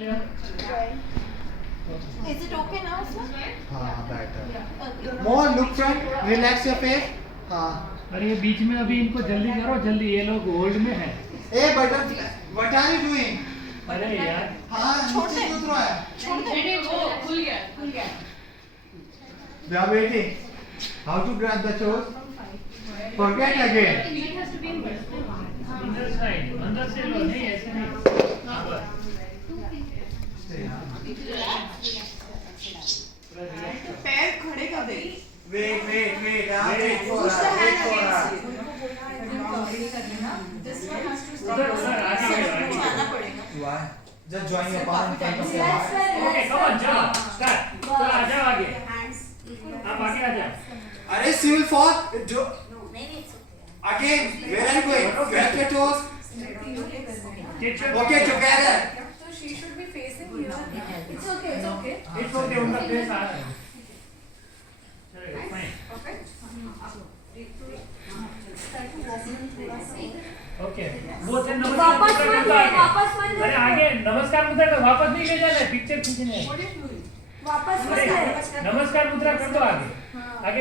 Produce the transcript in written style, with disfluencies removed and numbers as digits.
Is it okay now, sir? हाँ better. Okay. More look front, relax your face. हाँ. अरे ये बीच में अभी इनको जल्दी करो, जल्दी, ये लोग होल्ड में है। Hey butterfly, what are you doing? अरे यार हाँ नीचे कूद रहा है. नहीं वो खुल गया We are waiting. How to grab the toes? Forget again. अंदर साइड, अंदर से लो, नहीं ऐसे नहीं। हाँ बस। पैर खड़े कर दे. Wait. Wait for Push the hand her. उधर आगे जाना पड़ेगा. Why? Just join your palm in front of your heart. Okay come on जाओ स्टार्ट तो आ जाओ आगे आप आगे आ जाओ अरे she will fall. Again, where are you going? Grab your toes. Okay, together. So she should be facing here. It's okay. It's okay उनका face आ रहा है चलो फाइन Perfect. ओके वो से नमस्कार मुद्रा करता आगे अरे आगे नमस्कार मुद्रा कर वापस नहीं ले जाना है पिक्चर खींचने है What are you doing? नमस्कार मुद्रा कर दो आगे आगे